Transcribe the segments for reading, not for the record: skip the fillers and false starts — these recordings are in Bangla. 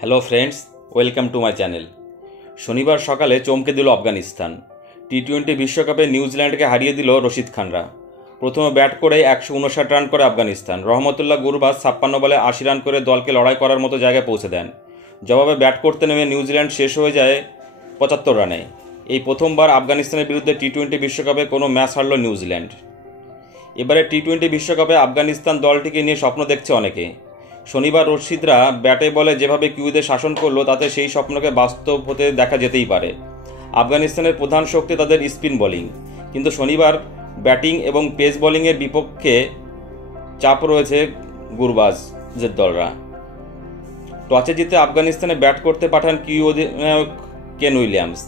Hello friends, welcome to my channel. শনিবার সকালে চমকে দিল আফগানিস্তান। টি-20 বিশ্বকাপে নিউজিল্যান্ডকে হারিয়ে দিল রশিদ খানরা। প্রথমে ব্যাট করে 159 রান করে আফগানিস্তান। রহমতুল্লাহ গুরবাজ 56 বলে 80 রান করে দলকে লড়াই করার মতো জায়গায় পৌঁছে দেন। জবাবে ব্যাট করতে নেমে নিউজিল্যান্ড শেষ হয়ে যায় 75 রানে। এই প্রথমবার আফগানিস্তানের বিরুদ্ধে টি-20 বিশ্বকাপে কোনো ম্যাচ হারল নিউজিল্যান্ড। এবারে টি-20 বিশ্বকাপে আফগানিস্তান দলটিকে নিয়ে স্বপ্ন দেখছে অনেকে। শনিবার রশিদরা ব্যাটে বলে যেভাবে কিউদের শাসন করলো তাতে সেই স্বপ্নকে বাস্তব হতে দেখা যেতেই পারে। আফগানিস্তানের প্রধান শক্তি তাদের স্পিন বোলিং, কিন্তু শনিবার ব্যাটিং এবং পেস বোলিংয়ের বিপক্ষে চাপ রয়েছে গুরবাজের দলরা। টসে জিতে আফগানিস্তানে ব্যাট করতে পাঠান কিউ অধিনায়ক কেন উইলিয়ামস।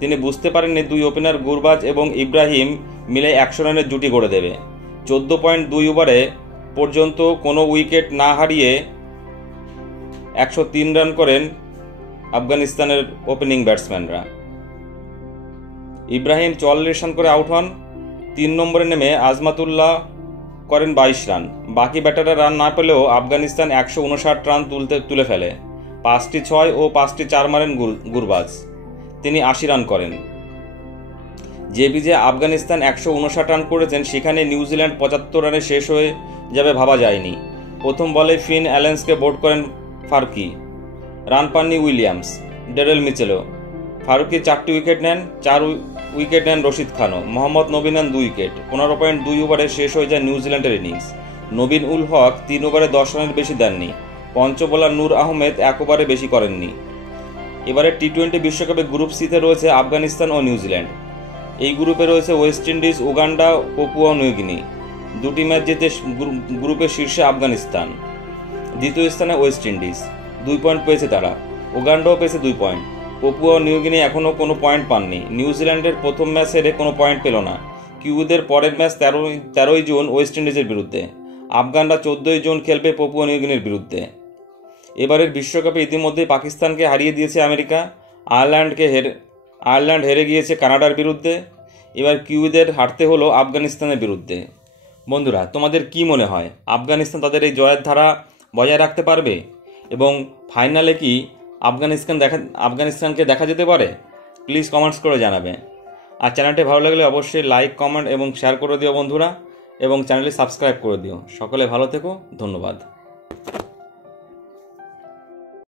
তিনি বুঝতে পারেননি দুই ওপেনার গুরবাজ এবং ইব্রাহিম মিলে 100 রানের জুটি গড়ে দেবে। 14.2 ওভারে পর্যন্ত কোনো উইকেট না হারিয়ে 103 রান করেন আফগানিস্তানের ওপেনিং ব্যাটসম্যানরা। ইব্রাহিম 44 রান করে আউট হন। 3 নম্বরে নেমে আজমাতুল্লাহ করেন 22 রান। বাকি ব্যাটাররা রান না পেলেও আফগানিস্তান 159 রান তুলে ফেলে। 5টি 6 ও 5টি 4 মারেন গুরবাজ। তিনি 80 রান করেন। যে বিজয়ে আফগানিস্তান 159 রান করেছেন সেখানে নিউজিল্যান্ড 75 রানে শেষ হয়ে যাবে ভাবা যায়নি। প্রথম বলে ফিন অ্যালেন্সকে বোল্ড করেন ফারুকি। রান পাননি উইলিয়ামস, ডেরেল মিচেলও। ফারুকি 4টি উইকেট নেন, 4 উইকেট নেন রশিদ খানও। মোহাম্মদ নবী নেন 2 উইকেট। 15.2 ওভারে শেষ হয়ে যায় নিউজিল্যান্ডের ইনিংস। নবীন উল হক 3 ওভারে 10 রানের বেশি দেননি। পঞ্চ বোলার নূর আহমেদ 1 ওভারে বেশি করেননি। এবারে টি-20 বিশ্বকাপে গ্রুপ সিতে রয়েছে আফগানিস্তান ও নিউজিল্যান্ড। এই গ্রুপে রয়েছে West Indies, Uganda, Papua New Guinea. 2টি ম্যাচ জিতে গ্রুপের শীর্ষে আফগানিস্তান। দ্বিতীয় স্থানে ওয়েস্ট ইন্ডিজ, 2 পয়েন্ট পেয়েছে তারা। উগান্ডাও পেয়েছে 2 পয়েন্ট। পাপুয়া নিউগিনি এখনও কোনো পয়েন্ট পাননি। নিউজিল্যান্ডের প্রথম ম্যাচ হেরে কোনো পয়েন্ট পেল না। কিউদের পরের ম্যাচ 13 জুন ওয়েস্ট ইন্ডিজের বিরুদ্ধে। আফগানরা 14 জুন খেলবে পাপুয়া নিউগিনির বিরুদ্ধে। এবারের বিশ্বকাপে ইতিমধ্যেই পাকিস্তানকে হারিয়ে দিয়েছে আমেরিকা। আয়ারল্যান্ড হেরে গিয়েছে কানাডার বিরুদ্ধে। এবার কিউদের হারতে হলো আফগানিস্তানের বিরুদ্ধে। বন্ধুরা, তোমাদের কি মনে হয়, আফগানিস্তান তাদের এই জয়ের ধারা বজায় রাখতে পারবে এবং ফাইনালে কি আফগানিস্তানকে দেখা যেতে পারে? প্লিজ কমেন্টস করে জানাবে। আর চ্যানেলটি ভালো লাগলে অবশ্যই লাইক, কমেন্ট এবং শেয়ার করে দিও বন্ধুরা, এবং চ্যানেলটি সাবস্ক্রাইব করে দিও। সকলে ভালো থেকো, ধন্যবাদ।